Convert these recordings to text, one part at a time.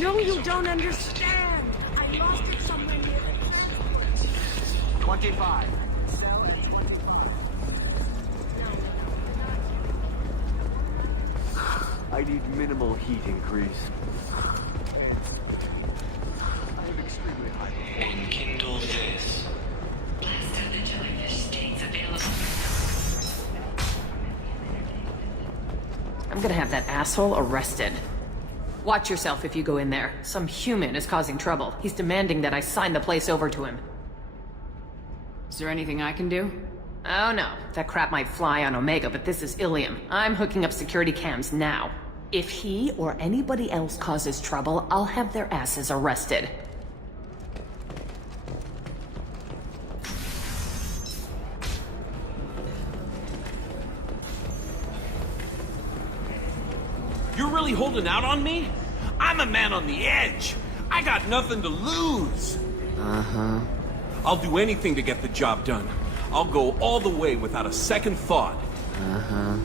No, you don't understand. I lost it somewhere near the 25. Sell at 25. I need minimal heat increase. I am extremely high. Enkindle this. Blast out the jellyfish stains available. I'm gonna have that asshole arrested. Watch yourself if you go in there. Some human is causing trouble. He's demanding that I sign the place over to him. Is there anything I can do? Oh no, that crap might fly on Omega, but this is Ilium. I'm hooking up security cams now. If he or anybody else causes trouble, I'll have their asses arrested. You're really holding out on me? I'm a man on the edge. I got nothing to lose. Uh-huh. I'll do anything to get the job done. I'll go all the way without a second thought. Uh-huh.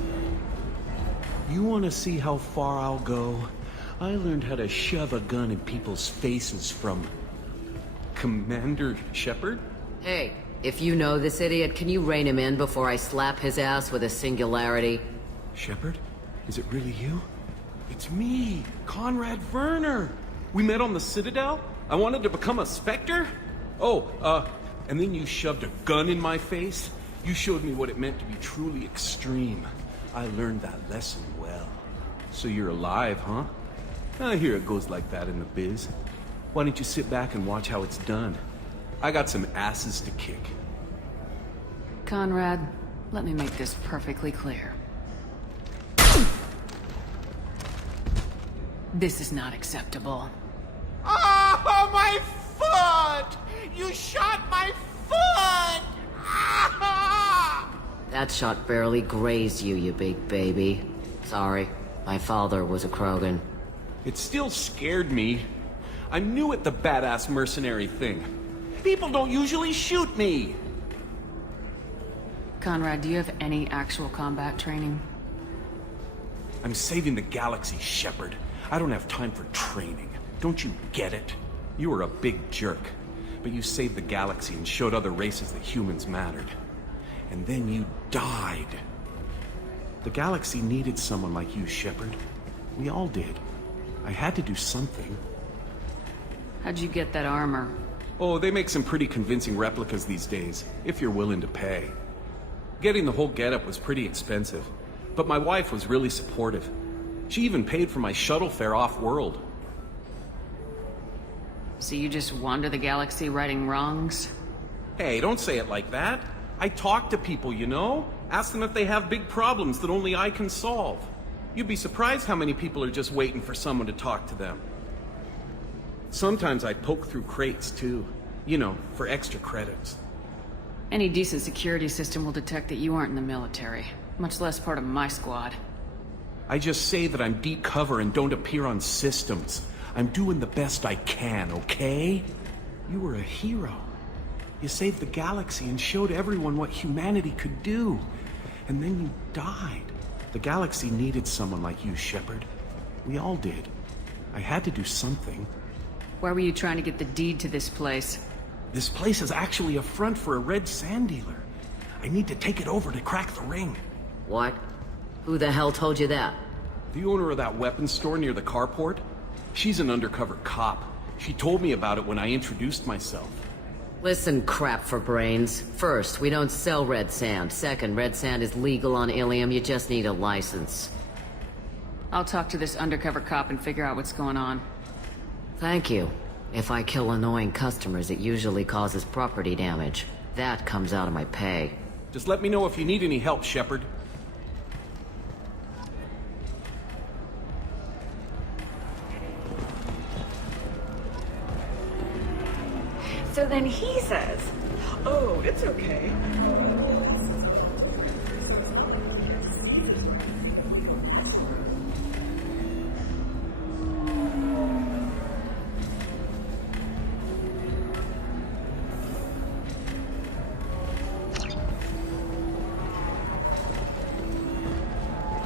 You want to see how far I'll go? I learned how to shove a gun in people's faces from Commander Shepard. Hey, if you know this idiot, can you rein him in before I slap his ass with a singularity? Shepard? Is it really you? It's me, Conrad Verner. We met on the Citadel. I wanted to become a Spectre. And then you shoved a gun in my face. You showed me what it meant to be truly extreme. I learned that lesson well. So you're alive, huh? I hear it goes like that in the biz. Why don't you sit back and watch how it's done? I got some asses to kick. Conrad, let me make this perfectly clear. This is not acceptable. Oh, my foot! You shot my foot! Ah! That shot barely grazed you, you big baby. Sorry, my father was a Krogan. It still scared me. I'm new at the badass mercenary thing. People don't usually shoot me. Conrad, do you have any actual combat training? I'm saving the galaxy, Shepard. I don't have time for training. Don't you get it? You were a big jerk, but you saved the galaxy and showed other races that humans mattered. And then you died. The galaxy needed someone like you, Shepard. We all did. I had to do something. How'd you get that armor? Oh, they make some pretty convincing replicas these days, if you're willing to pay. Getting the whole getup was pretty expensive, but my wife was really supportive. She even paid for my shuttle fare off-world. So you just wander the galaxy righting wrongs? Hey, don't say it like that. I talk to people, you know? Ask them if they have big problems that only I can solve. You'd be surprised how many people are just waiting for someone to talk to them. Sometimes I poke through crates, too. You know, for extra credits. Any decent security system will detect that you aren't in the military, much less part of my squad. I just say that I'm deep cover and don't appear on systems. I'm doing the best I can, okay? You were a hero. You saved the galaxy and showed everyone what humanity could do. And then you died. The galaxy needed someone like you, Shepard. We all did. I had to do something. Why were you trying to get the deed to this place? This place is actually a front for a red sand dealer. I need to take it over to crack the ring. What? Who the hell told you that? The owner of that weapons store near the carport. She's an undercover cop. She told me about it when I introduced myself. Listen, crap for brains. First, we don't sell red sand. Second, red sand is legal on Ilium. You just need a license. I'll talk to this undercover cop and figure out what's going on. Thank you. If I kill annoying customers, it usually causes property damage. That comes out of my pay. Just let me know if you need any help, Shepard. So then he says, "Oh, it's okay."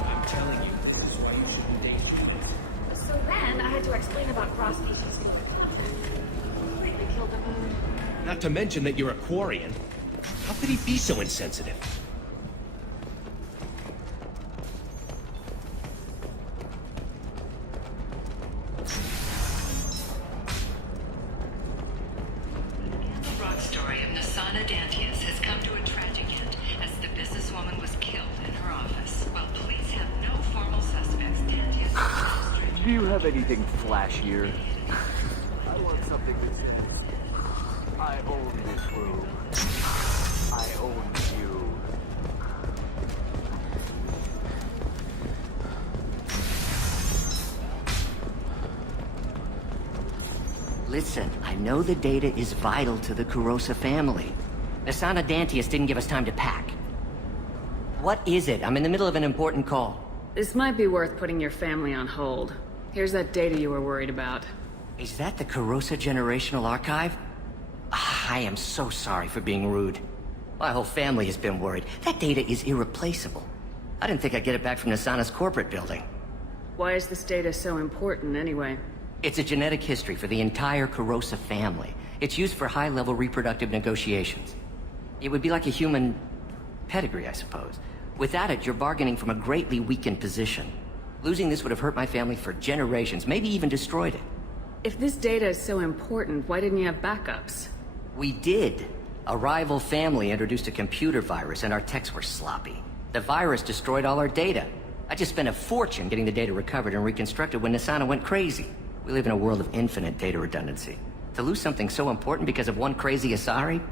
I'm telling you, this is why you shouldn't date Judith. So then I had to explain about cross species. Completely killed the mood. Not to mention that you're a Quarian. How could he be so insensitive? The rock story of Nasana Dantius has come to a tragic end as the businesswoman was killed in her office. While police have no formal suspects, Dantius... Do you have anything flashier? I want something that says, I own this room. I own you. Listen, I know the data is vital to the Kurosa family. Nasana Dantius didn't give us time to pack. What is it? I'm in the middle of an important call. This might be worth putting your family on hold. Here's that data you were worried about. Is that the Kurosa Generational Archive? I am so sorry for being rude. My whole family has been worried. That data is irreplaceable. I didn't think I'd get it back from Nasana's corporate building. Why is this data so important, anyway? It's a genetic history for the entire Kurosa family. It's used for high-level reproductive negotiations. It would be like a human pedigree, I suppose. Without it, you're bargaining from a greatly weakened position. Losing this would have hurt my family for generations, maybe even destroyed it. If this data is so important, why didn't you have backups? We did. A rival family introduced a computer virus and our techs were sloppy. The virus destroyed all our data. I just spent a fortune getting the data recovered and reconstructed when Nasana went crazy. We live in a world of infinite data redundancy. To lose something so important because of one crazy Asari?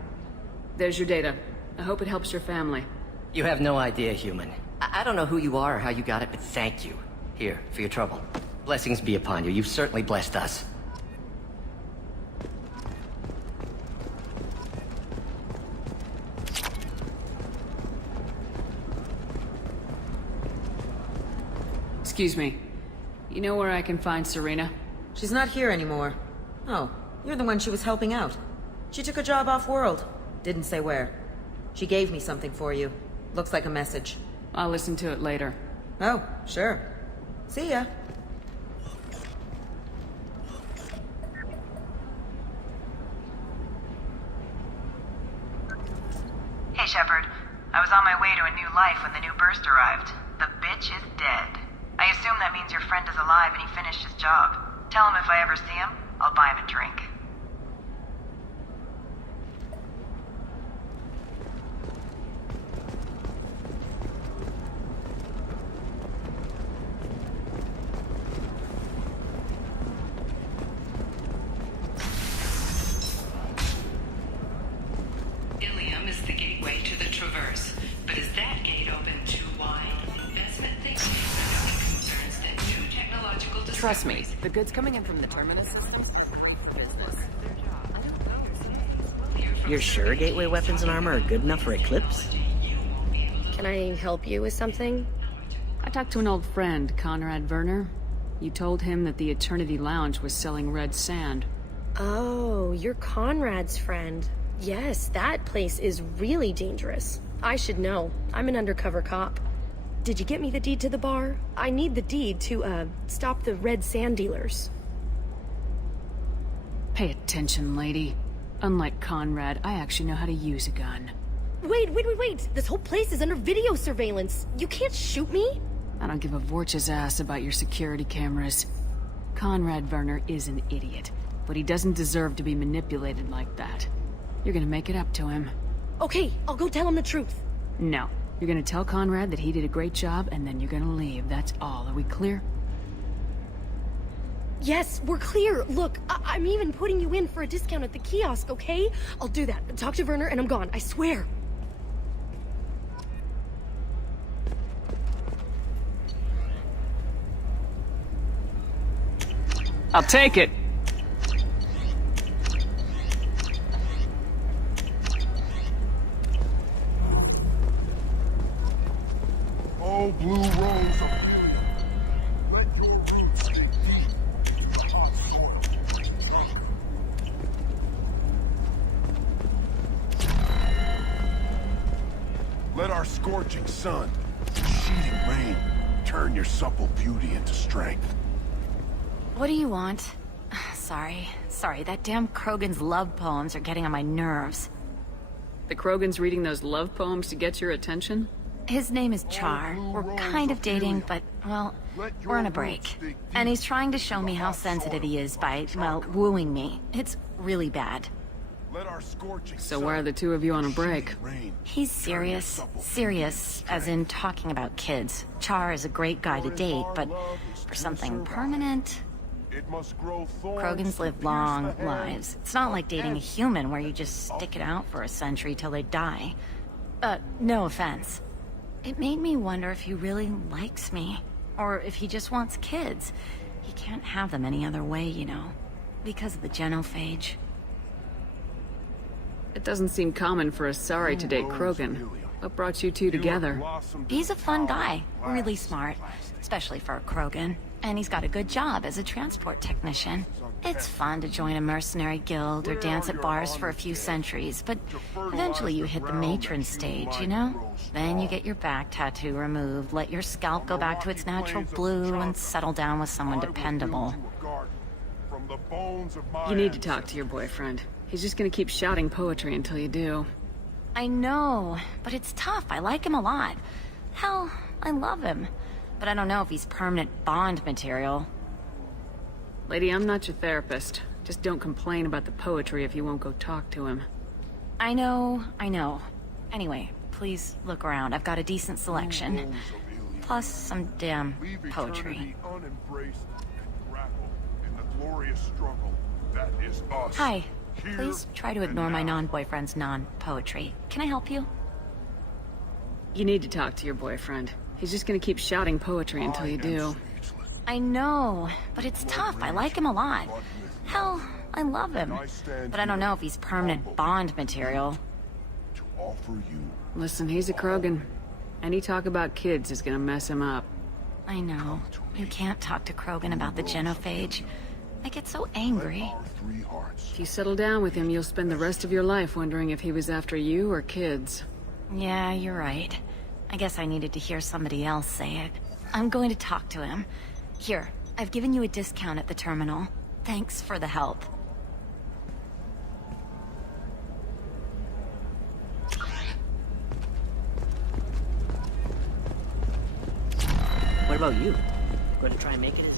There's your data. I hope it helps your family. You have no idea, human. I don't know who you are or how you got it, but thank you. Here, for your trouble. Blessings be upon you. You've certainly blessed us. Excuse me. You know where I can find Serena? She's not here anymore. Oh, you're the one she was helping out. She took a job off-world. Didn't say where. She gave me something for you. Looks like a message. I'll listen to it later. Oh, sure. See ya. Hey, Shepard. I was on my way to a new life when the new burst arrived. The bitch is dead. I assume that means your friend is alive and he finished his job. Tell him if I ever see him, I'll buy him a drink. Ilium is the gateway to the Traverse, but is that gate open too wide? Investment thinking concerns that new technological Trust me, the goods coming in from the Terminus systems. Business. You're sure gateway weapons and armor are good enough for Eclipse? Can I help you with something? I talked to an old friend, Conrad Verner. You told him that the Eternity Lounge was selling red sand. Oh, you're Conrad's friend. Yes, that place is really dangerous. I should know. I'm an undercover cop. Did you get me the deed to the bar? I need the deed to, stop the red sand dealers. Pay attention, lady. Unlike Conrad, I actually know how to use a gun. Wait. This whole place is under video surveillance. You can't shoot me? I don't give a Vorch's ass about your security cameras. Conrad Verner is an idiot, but he doesn't deserve to be manipulated like that. You're gonna make it up to him. Okay, I'll go tell him the truth. No. You're gonna tell Conrad that he did a great job, and then you're gonna leave. That's all. Are we clear? Yes, we're clear. Look, I'm even putting you in for a discount at the kiosk, okay? I'll do that. Talk to Verner and I'm gone, I swear. I'll take it. Oh, blue rose of bloom. Let your roots dig deep in the hot soil. Let our scorching sun and sheeting rain turn your supple beauty into strength. What do you want? sorry. Sorry, that damn Krogan's love poems are getting on my nerves. The Krogan's reading those love poems to get your attention? His name is Char. We're kind of dating, but, well, we're on a break. And he's trying to show me how sensitive he is by, well, wooing me. It's really bad. So why are the two of you on a break? He's serious. Serious, as in talking about kids. Char is a great guy to date, but for something permanent... Krogans live long lives. It's not like dating a human where you just stick it out for a century till they die. No offense. It made me wonder if he really likes me. Or if he just wants kids. He can't have them any other way, you know. Because of the genophage. It doesn't seem common for a Sari to date Krogan. What brought you two together? He's a fun guy. Really smart. Especially for a Krogan. And he's got a good job as a transport technician. It's fun to join a mercenary guild or dance at bars for a few centuries, but eventually you hit the matron stage, you know? Then you get your back tattoo removed, let your scalp go back to its natural blue, and settle down with someone dependable. You need to talk to your boyfriend. He's just gonna keep shouting poetry until you do. I know, but it's tough. I like him a lot. Hell, I love him. But I don't know if he's permanent Bond material. Lady, I'm not your therapist. Just don't complain about the poetry if you won't go talk to him. I know. Anyway, please look around. I've got a decent selection. Plus some damn poetry. Hi. Please try to ignore my non-boyfriend's non-poetry. Can I help you? You need to talk to your boyfriend. He's just gonna keep shouting poetry until you do. I know, but it's tough. I like him a lot. Hell, I love him. But I don't know if he's permanent Bond material. Listen, he's a Krogan. Any talk about kids is gonna mess him up. I know. You can't talk to Krogan about the genophage. I get so angry. If you settle down with him, you'll spend the rest of your life wondering if he was after you or kids. Yeah, you're right. I guess I needed to hear somebody else say it. I'm going to talk to him. Here, I've given you a discount at the terminal. Thanks for the help. What about you? Going to try and make it as...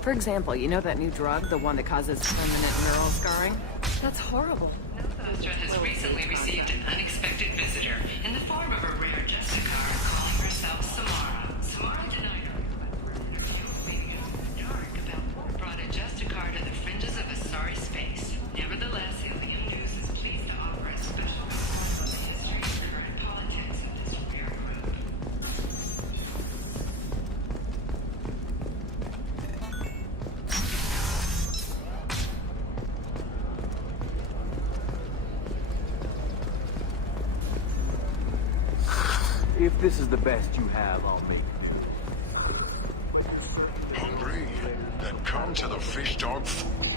For example, you know that new drug, the one that causes permanent neural scarring? That's horrible. Nostra has recently received an unexpected visitor in the form of a rare Justicar calling herself Samara. Samara denied her dark about what brought a Justicar to the fringes of Asari space. Nevertheless, Ilium News is pleased to offer a special report on the history and current politics of this rare group. If this is the best you have, I'll make it. Hungry? Then come to the fish dog food.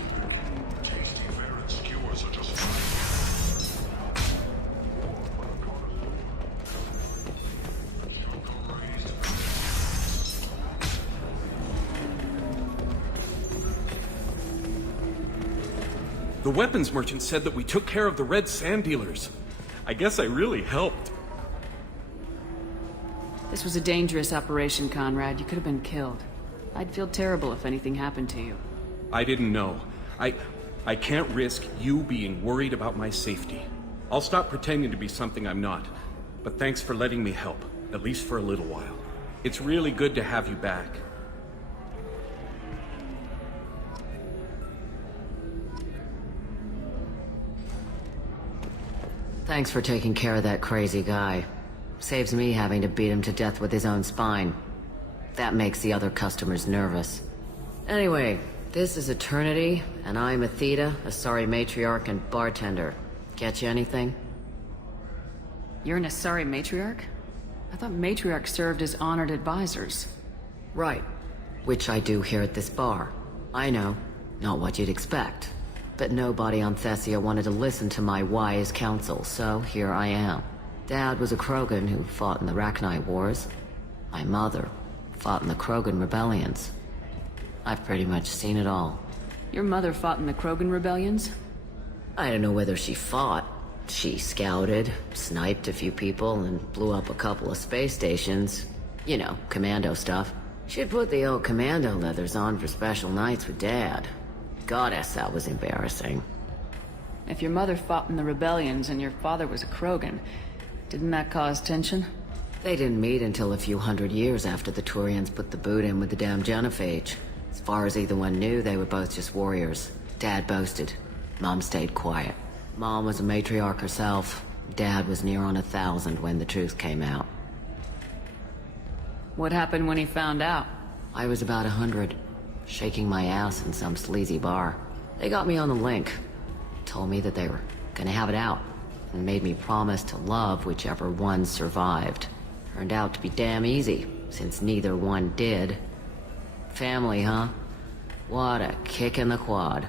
Tasty fare and skewers are just fine. The weapons merchant said that we took care of the red sand dealers. I guess I really helped. This was a dangerous operation, Conrad. You could have been killed. I'd feel terrible if anything happened to you. I didn't know. I can't risk you being worried about my safety. I'll stop pretending to be something I'm not. But thanks for letting me help, at least for a little while. It's really good to have you back. Thanks for taking care of that crazy guy. Saves me having to beat him to death with his own spine. That makes the other customers nervous. Anyway, this is Eternity, and I'm Athena, a Asari matriarch and bartender. Get you anything? You're an Asari matriarch? I thought matriarchs served as honored advisors. Right. Which I do here at this bar. I know. Not what you'd expect. But nobody on Thessia wanted to listen to my wise counsel, so here I am. Dad was a Krogan who fought in the Rachni Wars. My mother fought in the Krogan rebellions. I've pretty much seen it all. Your mother fought in the Krogan rebellions? I don't know whether she fought. She scouted, sniped a few people, and blew up a couple of space stations. You know, commando stuff. She'd put the old commando leathers on for special nights with Dad. Goddess, that was embarrassing. If your mother fought in the rebellions and your father was a Krogan, didn't that cause tension? They didn't meet until a few hundred years after the Turians put the boot in with the damn genophage. As far as either one knew, they were both just warriors. Dad boasted. Mom stayed quiet. Mom was a matriarch herself. Dad was near on 1,000 when the truth came out. What happened when he found out? I was about 100, shaking my ass in some sleazy bar. They got me on the link. Told me that they were gonna have it out, and made me promise to love whichever one survived. Turned out to be damn easy, since neither one did. Family, huh? What a kick in the quad.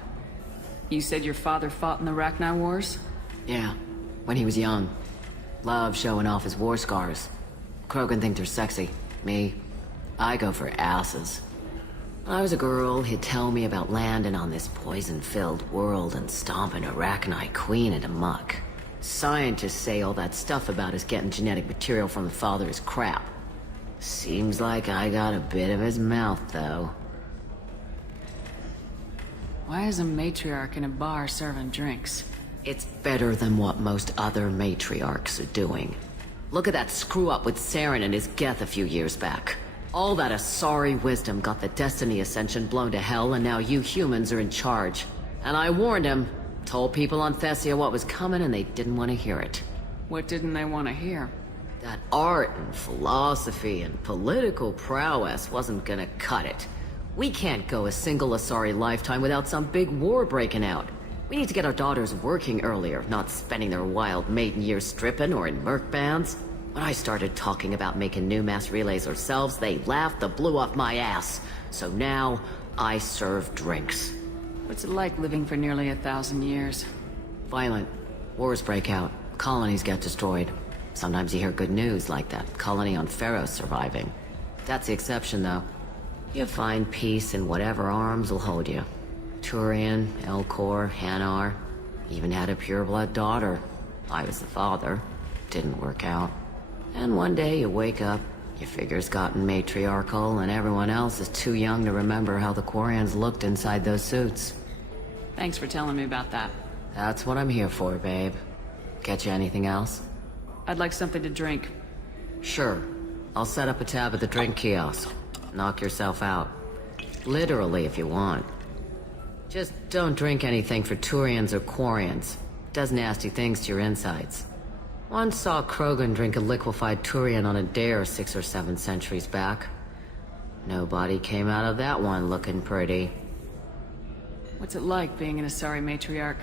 You said your father fought in the Rachni Wars? Yeah, when he was young. Loved showing off his war scars. Krogan think they're sexy. Me, I go for asses. When I was a girl, he'd tell me about landing on this poison-filled world and stomping a Rachni queen into muck. Scientists say all that stuff about us getting genetic material from the father is crap. Seems like I got a bit of his mouth, though. Why is a matriarch in a bar serving drinks? It's better than what most other matriarchs are doing. Look at that screw-up with Saren and his Geth a few years back. All that Asari wisdom got the Destiny Ascension blown to hell, and now you humans are in charge. And I warned him. Told people on Thessia what was coming, and they didn't want to hear it. What didn't they want to hear? That art and philosophy and political prowess wasn't gonna cut it. We can't go a single Asari lifetime without some big war breaking out. We need to get our daughters working earlier, not spending their wild maiden years stripping or in merc bands. When I started talking about making new mass relays ourselves, they laughed the blue off my ass. So now, I serve drinks. What's it like living for nearly 1,000 years? Violent. Wars break out. Colonies get destroyed. Sometimes you hear good news, like that colony on Pharaoh surviving. That's the exception, though. You find peace in whatever arms will hold you. Turian, Elcor, Hanar. Even had a pureblood daughter. I was the father. Didn't work out. And one day you wake up, your figure's gotten matriarchal, and everyone else is too young to remember how the Quarians looked inside those suits. Thanks for telling me about that. That's what I'm here for, babe. Get you anything else? I'd like something to drink. Sure. I'll set up a tab at the drink kiosk. Knock yourself out. Literally, if you want. Just don't drink anything for Turians or Quarians. Does nasty things to your insides. Once saw Krogan drink a liquefied Turian on a dare 6 or 7 centuries back. Nobody came out of that one looking pretty. What's it like being an Asari matriarch?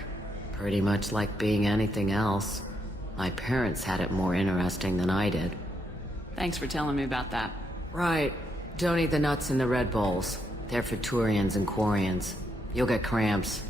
Pretty much like being anything else. My parents had it more interesting than I did. Thanks for telling me about that. Right. Don't eat the nuts in the Red Bowls. They're for Turians and Quarians. You'll get cramps.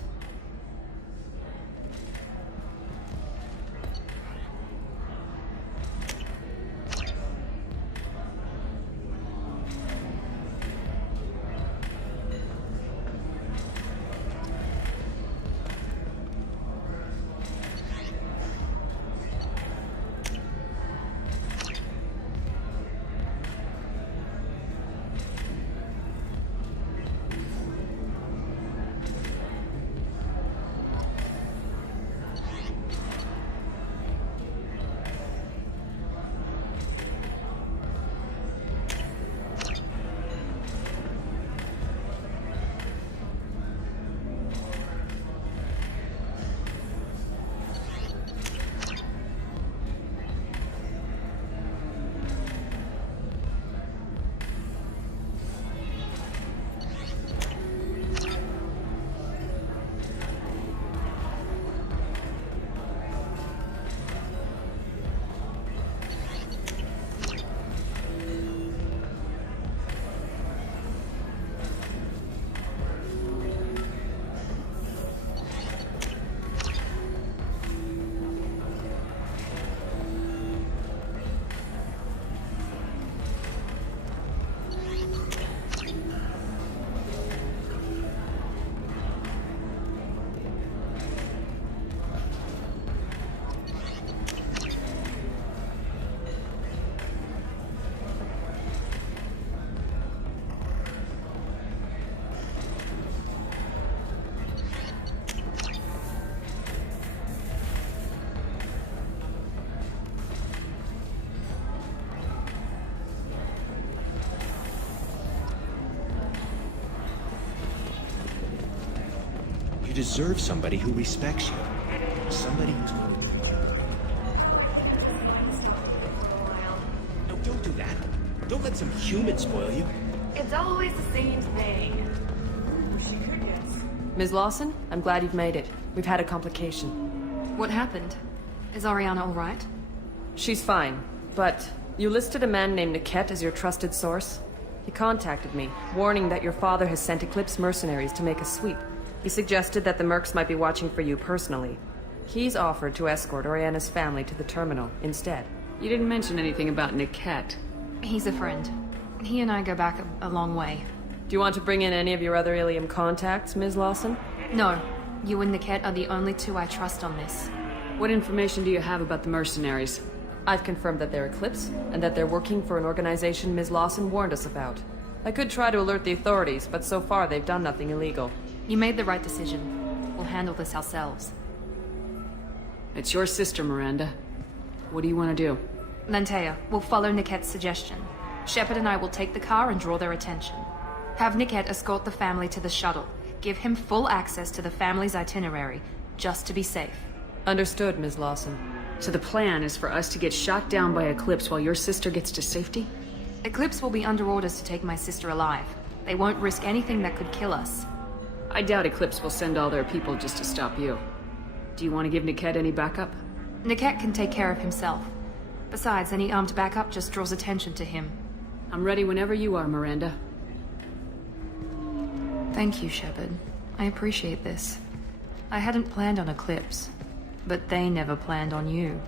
You deserve somebody who respects you. Somebody who's... No, don't do that. Don't let some human spoil you. It's always the same thing. She could guess. Ms. Lawson, I'm glad you've made it. We've had a complication. What happened? Is Ariana all right? She's fine, but you listed a man named Niket as your trusted source. He contacted me, warning that your father has sent Eclipse mercenaries to make a sweep. He suggested that the Mercs might be watching for you personally. He's offered to escort Oriana's family to the terminal instead. You didn't mention anything about Niket. He's a friend. He and I go back a long way. Do you want to bring in any of your other Ilium contacts, Ms. Lawson? No. You and Niket are the only two I trust on this. What information do you have about the mercenaries? I've confirmed that they're Eclipse, and that they're working for an organization Ms. Lawson warned us about. I could try to alert the authorities, but so far they've done nothing illegal. You made the right decision. We'll handle this ourselves. It's your sister, Miranda. What do you want to do? Lantea, we'll follow Niket's suggestion. Shepard and I will take the car and draw their attention. Have Niket escort the family to the shuttle. Give him full access to the family's itinerary, just to be safe. Understood, Ms. Lawson. So the plan is for us to get shot down by Eclipse while your sister gets to safety? Eclipse will be under orders to take my sister alive. They won't risk anything that could kill us. I doubt Eclipse will send all their people just to stop you. Do you want to give Niket any backup? Niket can take care of himself. Besides, any armed backup just draws attention to him. I'm ready whenever you are, Miranda. Thank you, Shepard. I appreciate this. I hadn't planned on Eclipse, but they never planned on you.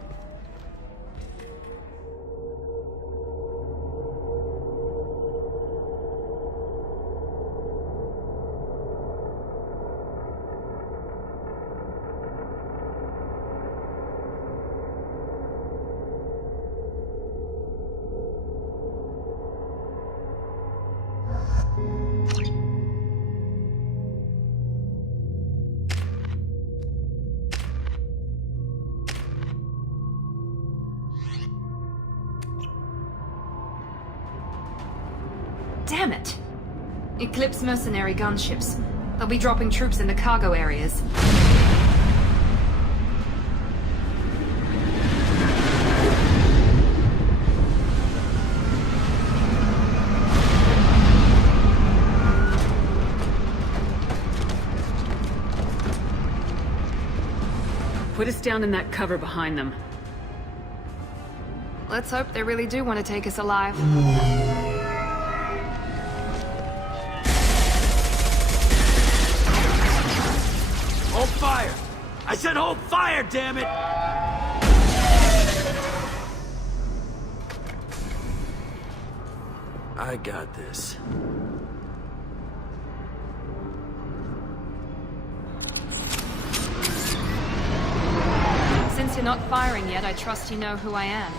Damn it! Eclipse mercenary gunships. They'll be dropping troops in the cargo areas. Put us down in that cover behind them. Let's hope they really do want to take us alive. Hold fire! I said hold fire, damn it! I got this. Since you're not firing yet, I trust you know who I am.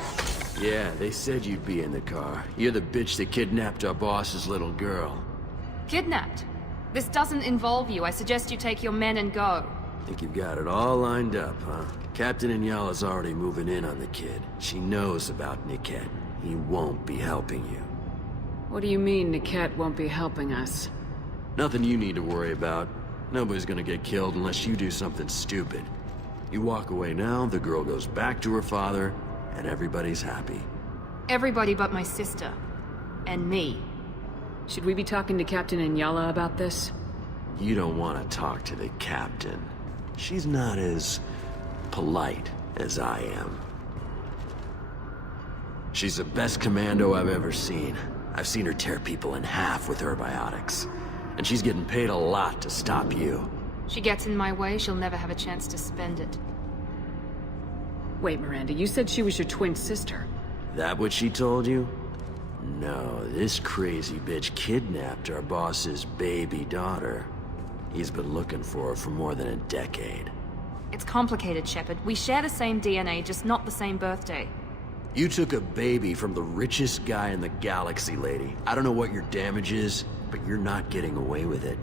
Yeah, they said you'd be in the car. You're the bitch that kidnapped our boss's little girl. Kidnapped? This doesn't involve you. I suggest you take your men and go. Think you've got it all lined up, huh? Captain Inyala's already moving in on the kid. She knows about Niket. He won't be helping you. What do you mean Niket won't be helping us? Nothing you need to worry about. Nobody's gonna get killed unless you do something stupid. You walk away now, the girl goes back to her father, and everybody's happy. Everybody but my sister. And me. Should we be talking to Captain Inyala about this? You don't want to talk to the captain. She's not as polite as I am. She's the best commando I've ever seen. I've seen her tear people in half with her biotics. And she's getting paid a lot to stop you. She gets in my way, she'll never have a chance to spend it. Wait, Miranda, you said she was your twin sister. That what she told you? No, this crazy bitch kidnapped our boss's baby daughter. He's been looking for her for more than a decade. It's complicated, Shepard. We share the same DNA, just not the same birthday. You took a baby from the richest guy in the galaxy, lady. I don't know what your damage is, but you're not getting away with it.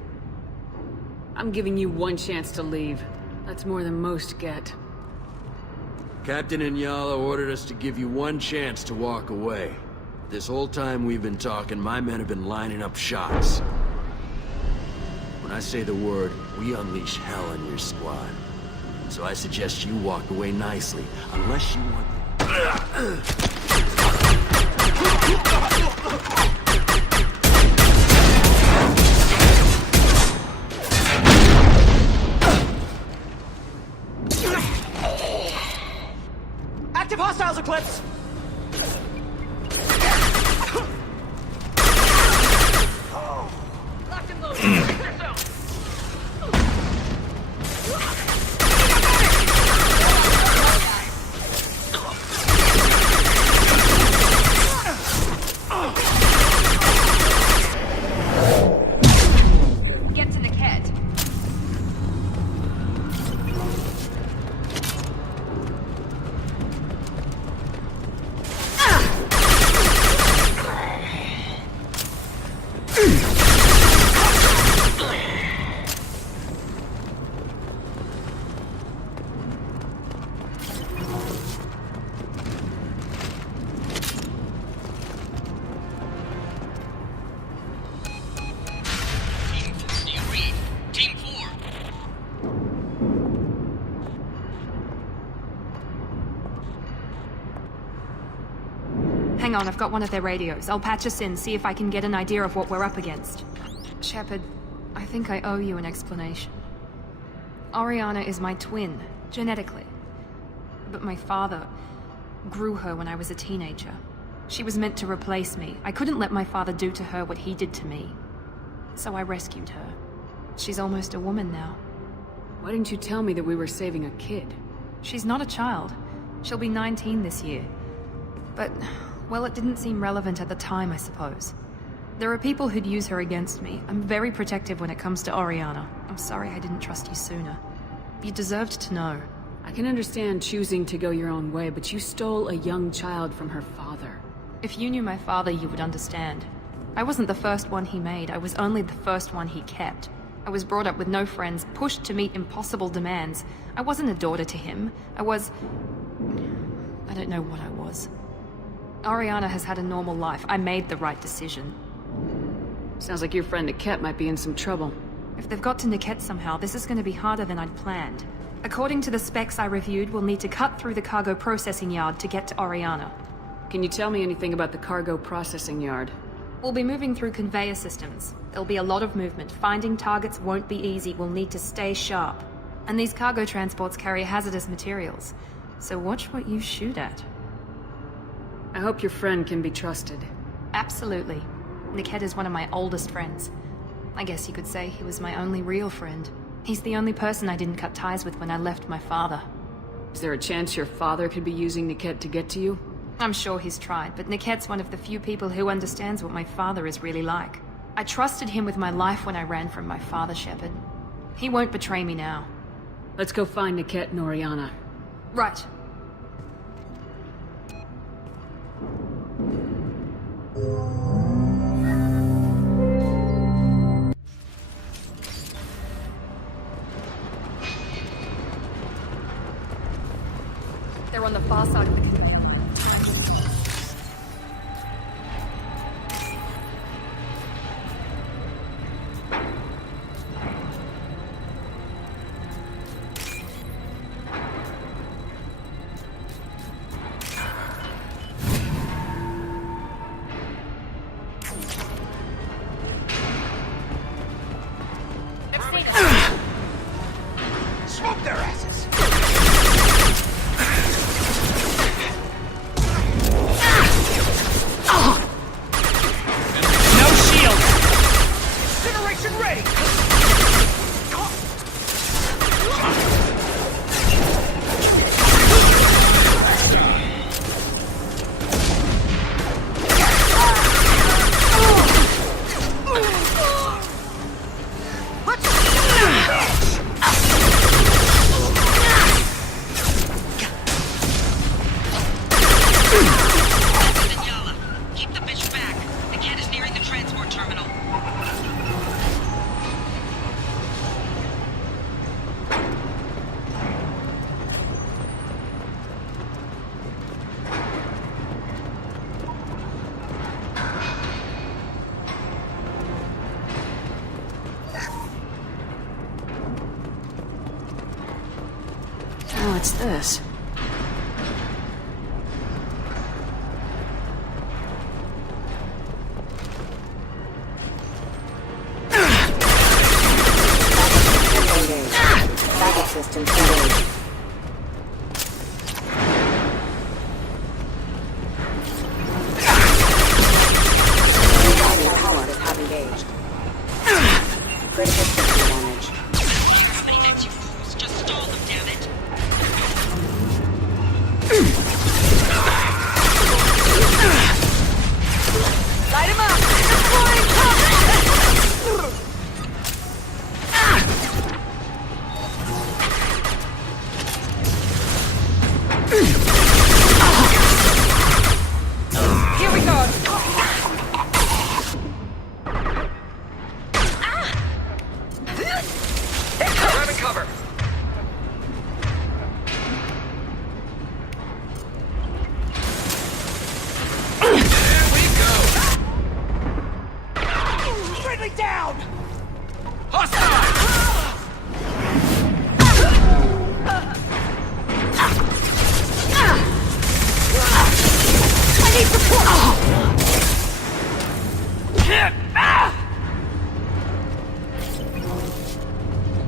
I'm giving you one chance to leave. That's more than most get. Captain Inyala ordered us to give you one chance to walk away. This whole time we've been talking, my men have been lining up shots. When I say the word, we unleash hell on your squad. So I suggest you walk away nicely, unless you want... Active hostiles, Eclipse! Locked and loaded. Get to Niket. Hang on, I've got one of their radios. I'll patch us in, see if I can get an idea of what we're up against. Shepard, I think I owe you an explanation. Oriana is my twin, genetically. But my father grew her when I was a teenager. She was meant to replace me. I couldn't let my father do to her what he did to me. So I rescued her. She's almost a woman now. Why didn't you tell me that we were saving a kid? She's not a child. She'll be 19 this year. But, well, it didn't seem relevant at the time, I suppose. There are people who'd use her against me. I'm very protective when it comes to Oriana. I'm sorry I didn't trust you sooner. You deserved to know. I can understand choosing to go your own way, but you stole a young child from her father. If you knew my father, you would understand. I wasn't the first one he made. I was only the first one he kept. I was brought up with no friends, pushed to meet impossible demands. I wasn't a daughter to him. I don't know what I was. Oriana has had a normal life. I made the right decision. Sounds like your friend Niket might be in some trouble. If they've got to Niket somehow, this is going to be harder than I'd planned. According to the specs I reviewed, we'll need to cut through the cargo processing yard to get to Oriana. Can you tell me anything about the cargo processing yard? We'll be moving through conveyor systems. There'll be a lot of movement. Finding targets won't be easy. We'll need to stay sharp. And these cargo transports carry hazardous materials. So watch what you shoot at. I hope your friend can be trusted. Absolutely. Niket is one of my oldest friends. I guess you could say he was my only real friend. He's the only person I didn't cut ties with when I left my father. Is there a chance your father could be using Niket to get to you? I'm sure he's tried, but Niket's one of the few people who understands what my father is really like. I trusted him with my life when I ran from my father, Shepard. He won't betray me now. Let's go find Niket and Oriana. Right. They're on the far side of the conveyor. Smoke their asses! No shield! Incineration ready! Oh, it's this. Backup systems engaged. Powers have engaged. Critical system damage. How many nets you fools? Just stall them, damn it! Light him up! Deploying cover! Here we go! Grabbing cover! There we go! Friendly down! Hostile! I need support!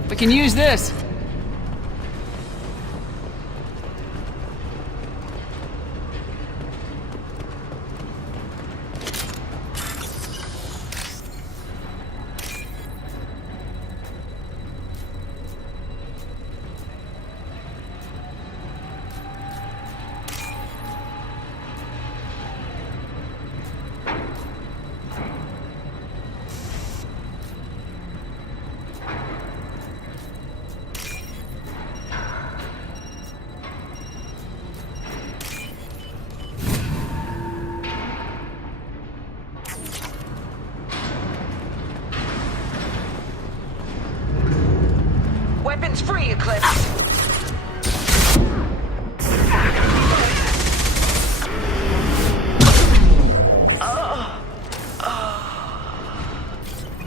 We can use this. Weapons free, Eclipse!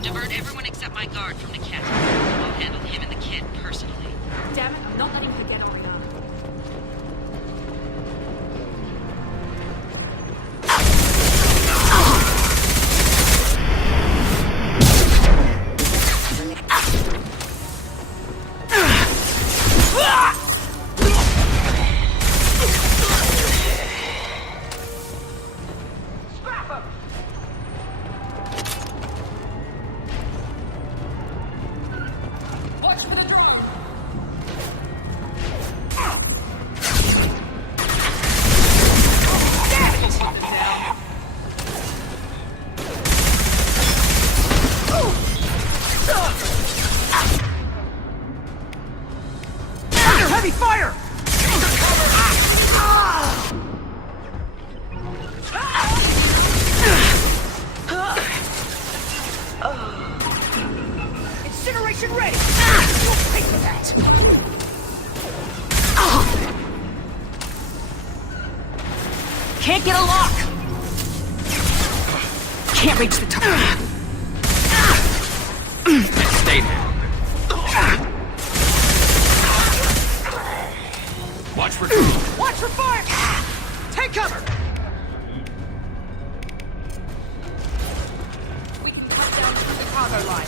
Divert everyone except my guard from the cat. I'll handle him and the kid personally. Damn it, I'm not letting you get Oriana. Watch for the drop! Heavy fire! Incineration ready! You'll pay for that! Can't get a lock! Can't reach the top. Stay down. Watch for trouble. Watch for fire! Take cover! We can cut down to the cargo line.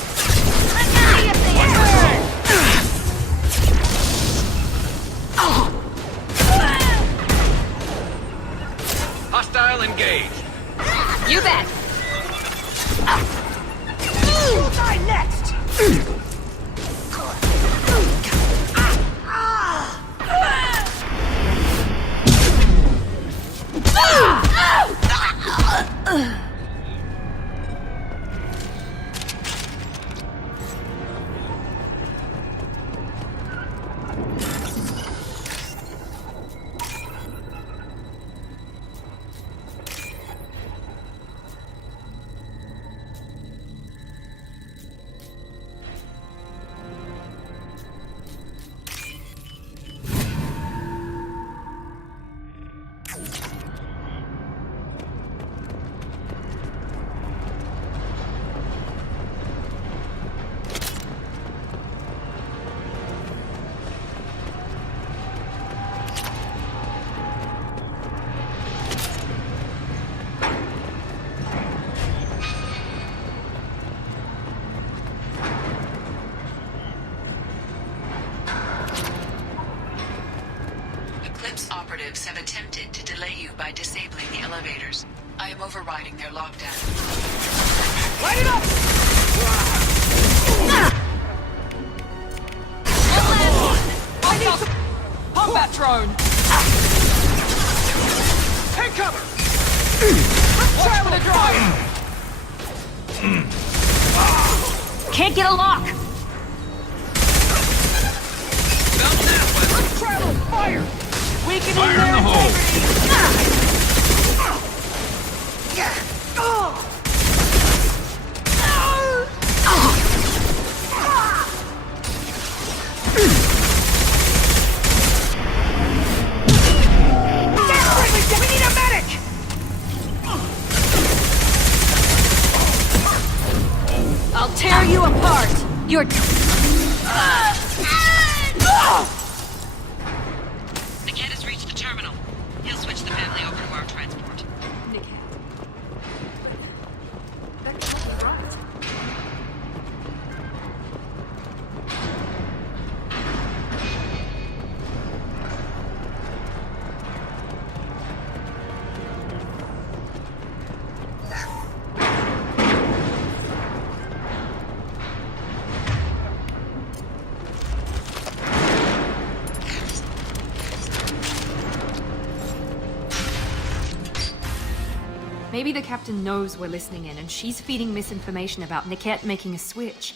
Hostile engaged. You bet! You'll die next! operatives have attempted to delay you by disabling the elevators. I am overriding their lockdown. Light it up! I need some combat drone! Take cover! Try with a drone! Can't get a lock! Let's try a little fire! Weakening Fire in their the hole! We need a medic! I'll tear you apart! You're... Niket has reached the terminal. He'll switch the family over to our transport. Maybe the captain knows we're listening in and she's feeding misinformation about Niket making a switch.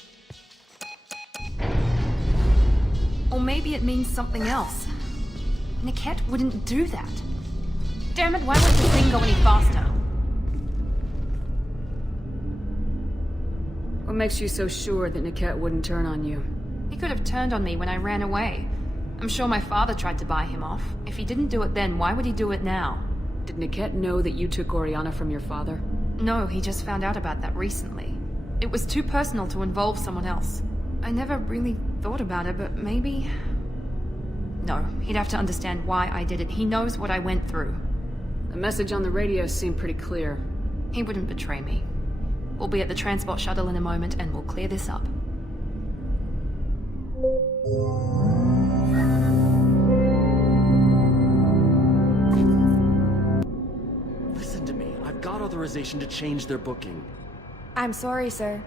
Or maybe it means something else. Niket wouldn't do that. Damn it, why won't the thing go any faster? What makes you so sure that Niket wouldn't turn on you? He could have turned on me when I ran away. I'm sure my father tried to buy him off. If he didn't do it then, why would he do it now? Did Niket know that you took Oriana from your father? No, he just found out about that recently. It was too personal to involve someone else. I never really thought about it, but maybe... No, he'd have to understand why I did it. He knows what I went through. The message on the radio seemed pretty clear. He wouldn't betray me. We'll be at the transport shuttle in a moment and we'll clear this up. Listen to me. I've got authorization to change their booking. I'm sorry, sir.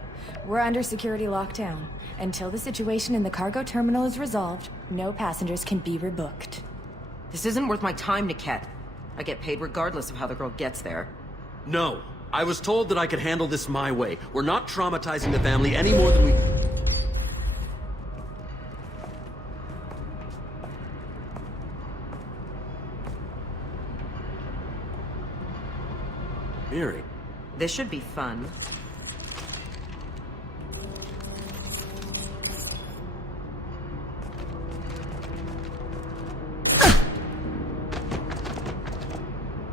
We're under security lockdown. Until the situation in the cargo terminal is resolved, no passengers can be rebooked. This isn't worth my time, Niket. I get paid regardless of how the girl gets there. No. I was told that I could handle this my way. We're not traumatizing the family any more than we... Miri. This should be fun.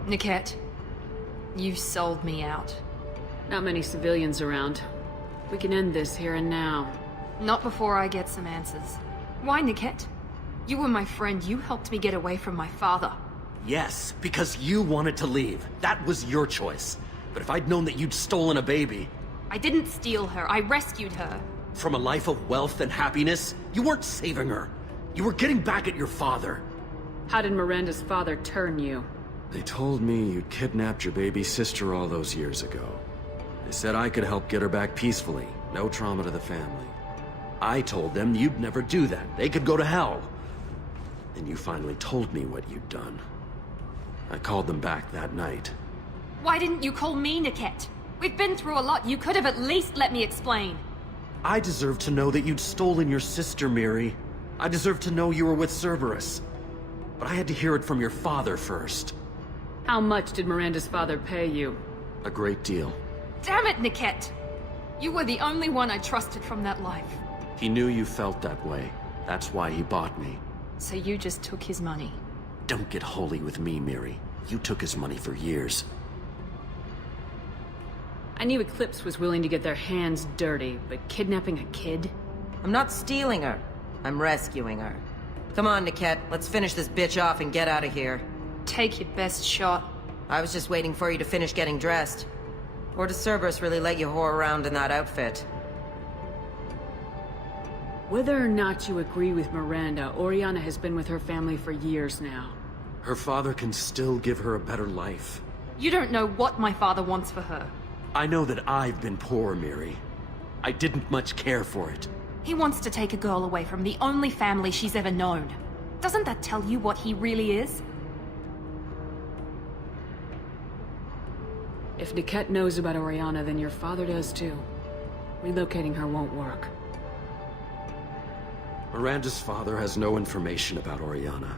Niket, you sold me out. Not many civilians around. We can end this here and now. Not before I get some answers. Why, Niket? You were my friend. You helped me get away from my father. Yes, because you wanted to leave. That was your choice. But if I'd known that you'd stolen a baby... I didn't steal her. I rescued her. From a life of wealth and happiness, you weren't saving her. You were getting back at your father. How did Miranda's father turn you? They told me you'd kidnapped your baby sister all those years ago. They said I could help get her back peacefully. No trauma to the family. I told them you'd never do that. They could go to hell. Then you finally told me what you'd done. I called them back that night. Why didn't you call me, Niket? We've been through a lot. You could have at least let me explain. I deserve to know that you'd stolen your sister, Miri. I deserve to know you were with Cerberus. But I had to hear it from your father first. How much did Miranda's father pay you? A great deal. Damn it, Niket! You were the only one I trusted from that life. He knew you felt that way. That's why he bought me. So you just took his money? Don't get holy with me, Miri. You took his money for years. I knew Eclipse was willing to get their hands dirty, but kidnapping a kid? I'm not stealing her. I'm rescuing her. Come on, Niket. Let's finish this bitch off and get out of here. Take your best shot. I was just waiting for you to finish getting dressed. Or does Cerberus really let you whore around in that outfit? Whether or not you agree with Miranda, Oriana has been with her family for years now. Her father can still give her a better life. You don't know what my father wants for her. I know that I've been poor, Miri. I didn't much care for it. He wants to take a girl away from the only family she's ever known. Doesn't that tell you what he really is? If Niket knows about Oriana, then your father does too. Relocating her won't work. Miranda's father has no information about Oriana.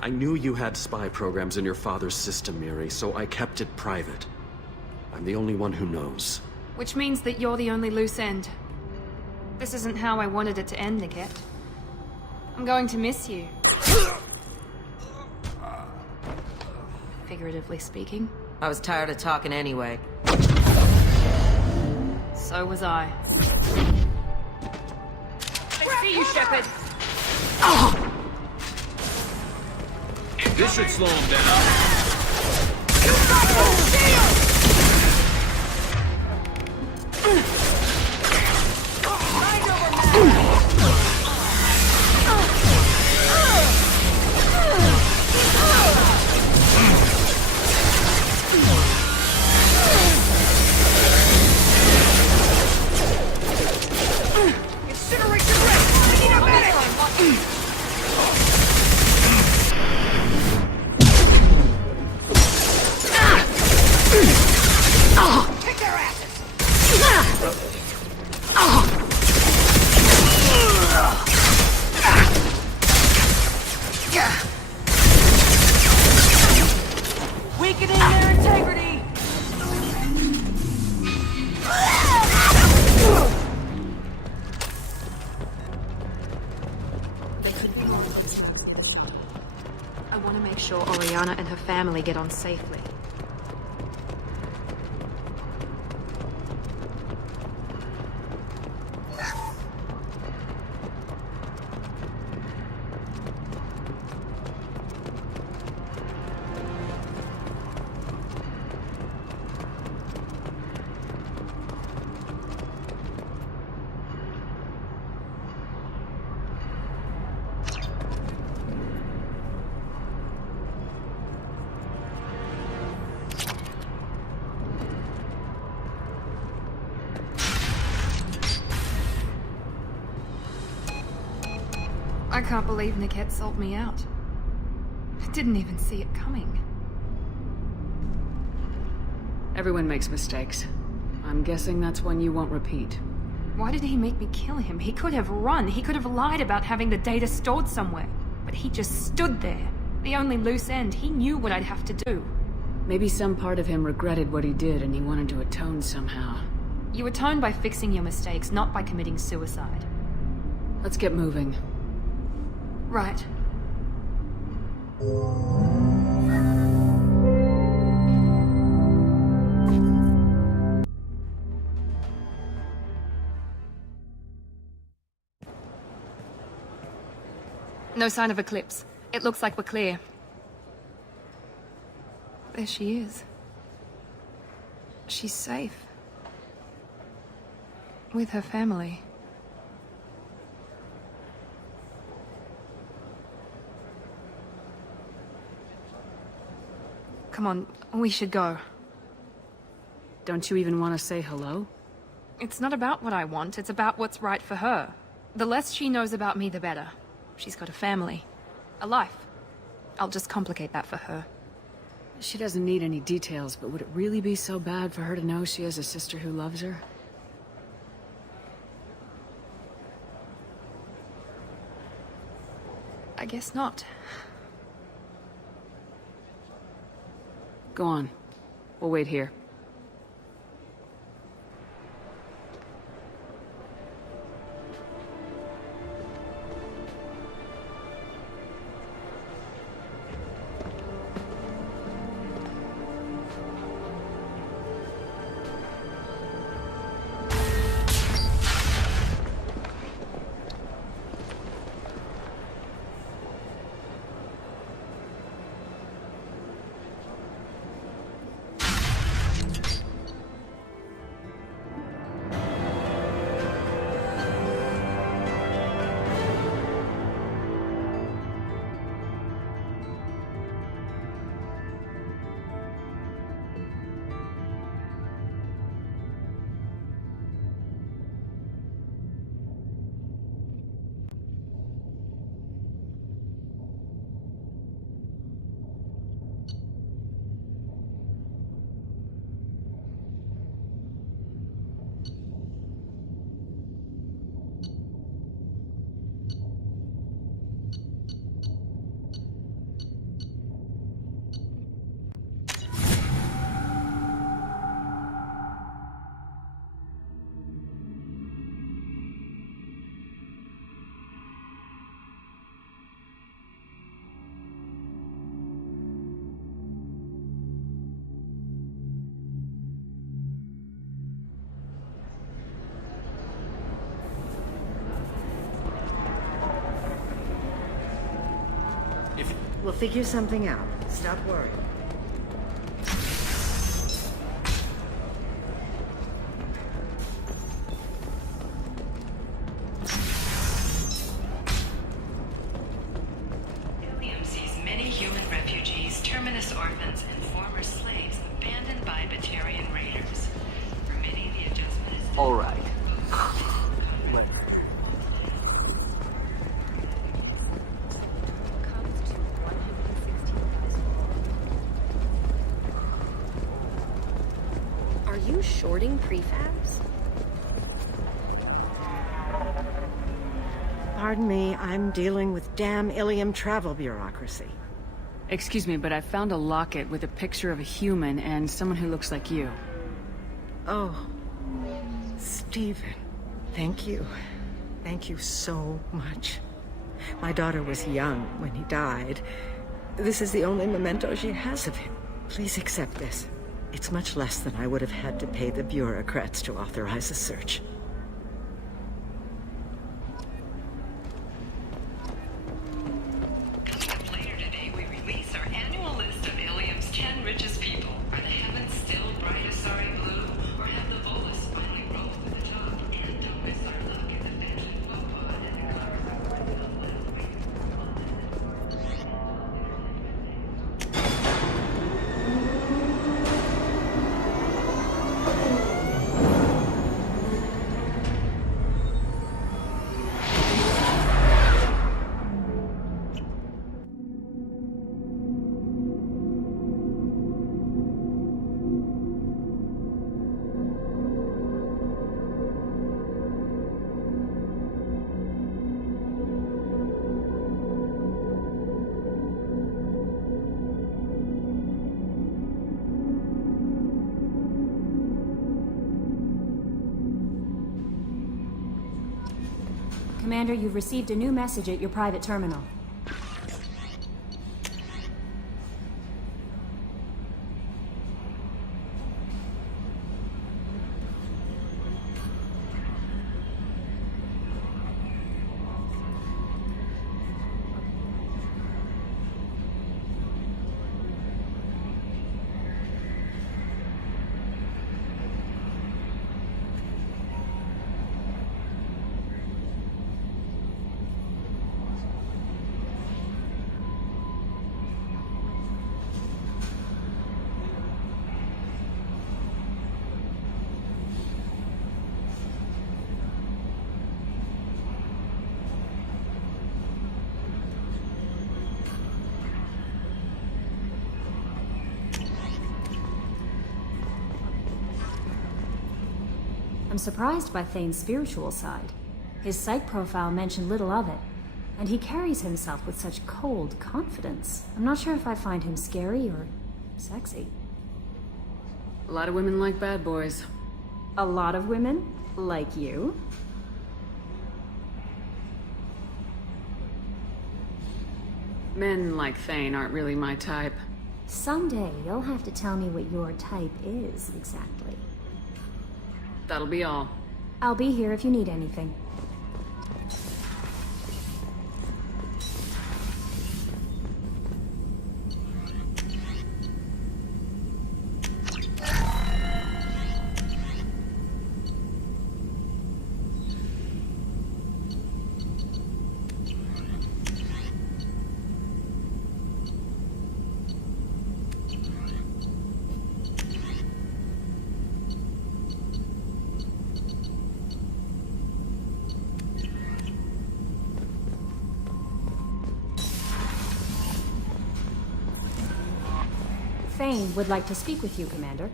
I knew you had spy programs in your father's system, Miri, so I kept it private. I'm the only one who knows. Which means that you're the only loose end. This isn't how I wanted it to end, Niket. I'm going to miss you. Figuratively speaking. I was tired of talking anyway. So was I. I see you, Shepard! This should slow him down. Weakening their integrity! They could be wrong. I want to make sure Oriana and her family get on safely. I can't believe Niket sold me out. I didn't even see it coming. Everyone makes mistakes. I'm guessing that's one you won't repeat. Why did he make me kill him? He could have run. He could have lied about having the data stored somewhere. But he just stood there. The only loose end. He knew what I'd have to do. Maybe some part of him regretted what he did and he wanted to atone somehow. You atone by fixing your mistakes, not by committing suicide. Let's get moving. Right. No sign of Eclipse. It looks like we're clear. There she is. She's safe. With her family. Come on, we should go. Don't you even want to say hello? It's not about what I want, it's about what's right for her. The less she knows about me, the better. She's got a family. A life. I'll just complicate that for her. She doesn't need any details, but would it really be so bad for her to know she has a sister who loves her? I guess not. Go on. We'll wait here. We'll figure something out. Stop worrying. Ilium sees many human refugees, terminus orphans, and former slaves abandoned by Batarian raiders. For many, the adjustment is... All right. Let's... Are you shorting prefabs? Pardon me, I'm dealing with damn Ilium travel bureaucracy. Excuse me, but I found a locket with a picture of a human and someone who looks like you. Oh, Stephen, thank you. Thank you so much. My daughter was young when he died. This is the only memento she has of him. Please accept this. It's much less than I would have had to pay the bureaucrats to authorize a search. Coming up later today, we release our annual list of Ilium's 10 richest people. Are the heavens still bright sorry blue, or have the bolas finally rolled to the top? And don't miss our look at the Benjamin Wopod and the Commander, you've received a new message at your private terminal. I'm surprised by Thane's spiritual side. His psych profile mentioned little of it, and he carries himself with such cold confidence. I'm not sure if I find him scary or sexy. A lot of women like bad boys. A lot of women? Like you? Men like Thane aren't really my type. Someday you'll have to tell me what your type is exactly. That'll be all. I'll be here if you need anything. Thane would like to speak with you, Commander.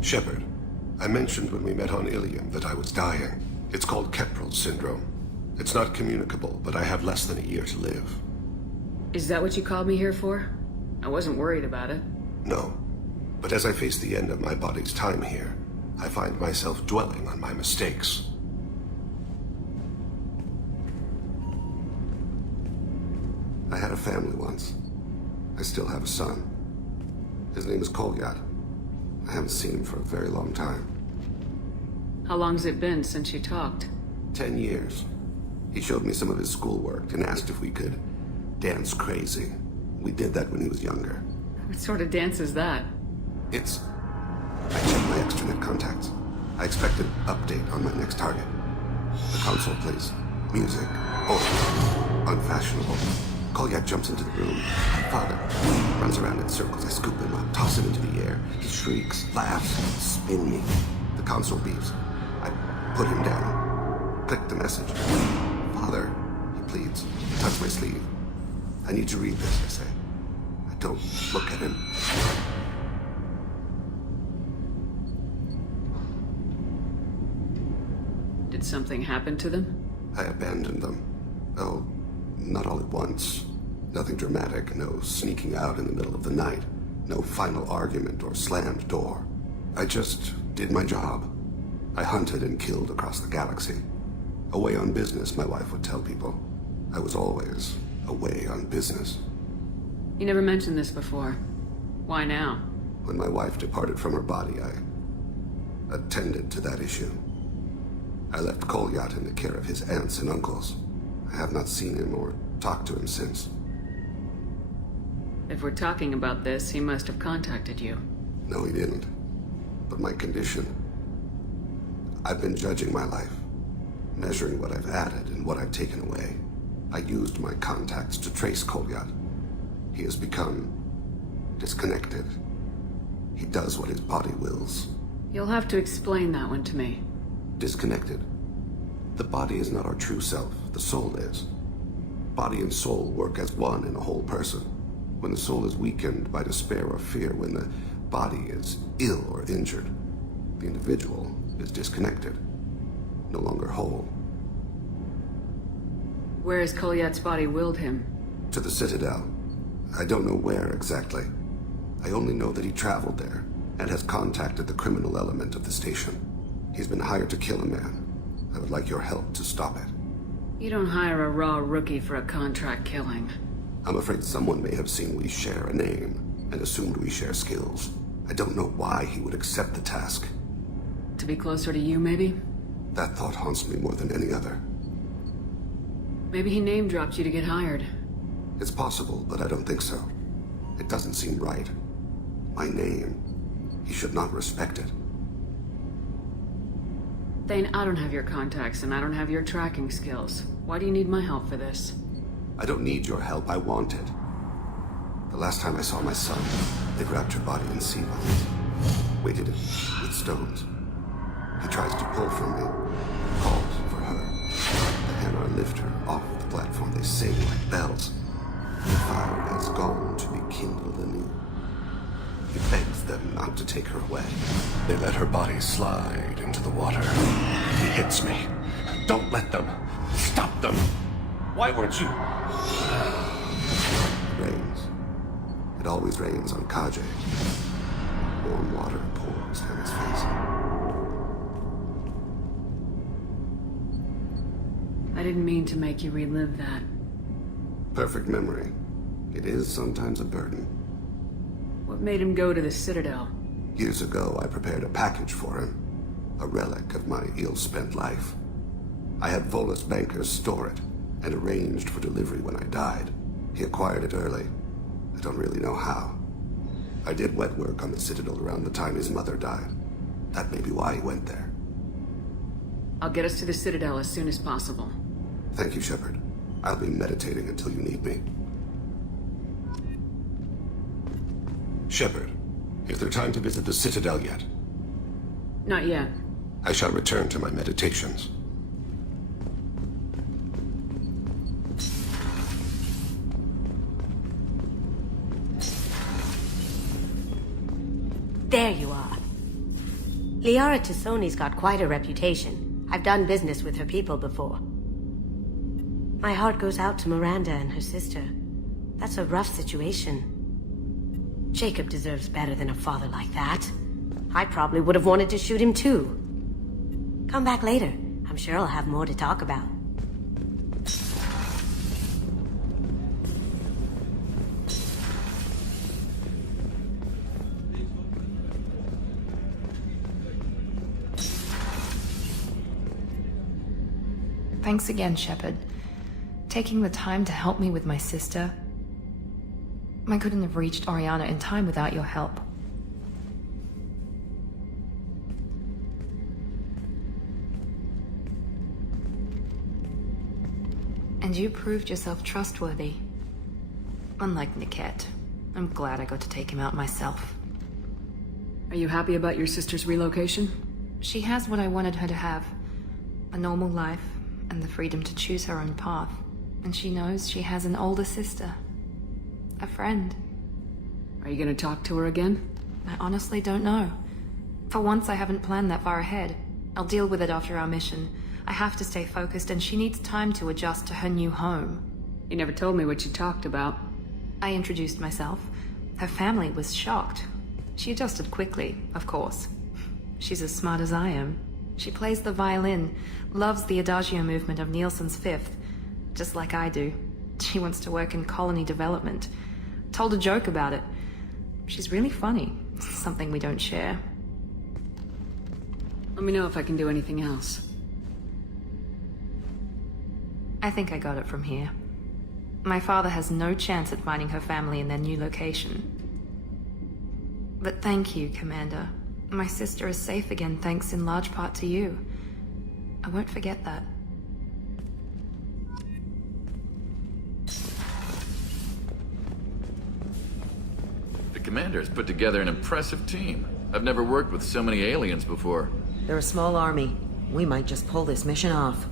Shepard, I mentioned when we met on Ilium that I was dying. It's called Keprel syndrome. It's not communicable, but I have less than a year to live. Is that what you called me here for? I wasn't worried about it. No. But as I face the end of my body's time here, I find myself dwelling on my mistakes. I had a family once. I still have a son. His name is Kolyat. I haven't seen him for a very long time. How long's it been since you talked? 10 years. He showed me some of his schoolwork and asked if we could dance crazy. We did that when he was younger. What sort of dance is that? It's... I checked my extranet contacts. I expect an update on my next target. The console plays music. Oh, unfashionable. Kolyat jumps into the room. My father runs around in circles. I scoop him up, toss him into the air. He shrieks, laughs, spin me. The console beeps. I put him down. Click the message. Father, he pleads. Touch my sleeve. I need to read this, I say. I don't look at him. Did something happen to them? I abandoned them. Oh, not all at once. Nothing dramatic, no sneaking out in the middle of the night, no final argument or slammed door. I just did my job. I hunted and killed across the galaxy. Away on business, my wife would tell people. I was always away on business. You never mentioned this before. Why now? When my wife departed from her body, I attended to that issue. I left Kolyat in the care of his aunts and uncles. I have not seen him or talked to him since. If we're talking about this, he must have contacted you. No, he didn't. But my condition... I've been judging my life, measuring what I've added and what I've taken away. I used my contacts to trace Kolyat. He has become disconnected. He does what his body wills. You'll have to explain that one to me. Disconnected. The body is not our true self, the soul is. Body and soul work as one in a whole person. When the soul is weakened by despair or fear, when the body is ill or injured, the individual is disconnected, no longer whole. Where has Kolyat's body willed him? To the Citadel. I don't know where exactly. I only know that he traveled there and has contacted the criminal element of the station. He's been hired to kill a man. I would like your help to stop it. You don't hire a raw rookie for a contract killing. I'm afraid someone may have seen we share a name and assumed we share skills. I don't know why he would accept the task. To be closer to you, maybe? That thought haunts me more than any other. Maybe he name-dropped you to get hired. It's possible, but I don't think so. It doesn't seem right. My name. He should not respect it. Thane, I don't have your contacts, and I don't have your tracking skills. Why do you need my help for this? I don't need your help. I want it. The last time I saw my son, they wrapped her body in sea vines, weighted it with stones. He tries to pull from me, calls for her. The hammer lift her off the platform. They sing like bells. The fire has gone to be kindled anew. He begs them not to take her away. They let her body slide into the water. He hits me. Don't let them. Stop them. Why weren't you? It rains. It always rains on Kaje. Warm water pours down his face. I didn't mean to make you relive that. Perfect memory. It is sometimes a burden. What made him go to the Citadel? Years ago, I prepared a package for him. A relic of my ill-spent life. I had Volus bankers store it, and arranged for delivery when I died. He acquired it early. I don't really know how. I did wet work on the Citadel around the time his mother died. That may be why he went there. I'll get us to the Citadel as soon as possible. Thank you, Shepard. I'll be meditating until you need me. Shepard, is there time to visit the Citadel yet? Not yet. I shall return to my meditations. There you are. Liara Tassoni's got quite a reputation. I've done business with her people before. My heart goes out to Miranda and her sister. That's a rough situation. Jacob deserves better than a father like that. I probably would have wanted to shoot him too. Come back later. I'm sure I'll have more to talk about. Thanks again, Shepard. Taking the time to help me with my sister. I couldn't have reached Oriana in time without your help. And you proved yourself trustworthy. Unlike Niket, I'm glad I got to take him out myself. Are you happy about your sister's relocation? She has what I wanted her to have. A normal life, and the freedom to choose her own path. And she knows she has an older sister. A friend. Are you gonna talk to her again? I honestly don't know. For once, I haven't planned that far ahead. I'll deal with it after our mission. I have to stay focused, and she needs time to adjust to her new home. You never told me what you talked about. I introduced myself. Her family was shocked. She adjusted quickly, of course. She's as smart as I am. She plays the violin, loves the adagio movement of Nielsen's Fifth, just like I do. She wants to work in colony development. Told a joke about it. She's really funny, something we don't share. Let me know if I can do anything else. I think I got it from here. My father has no chance at finding her family in their new location. But thank you, Commander. My sister is safe again thanks in large part to you. I won't forget that. The Commander's put together an impressive team. I've never worked with so many aliens before. They're a small army. We might just pull this mission off.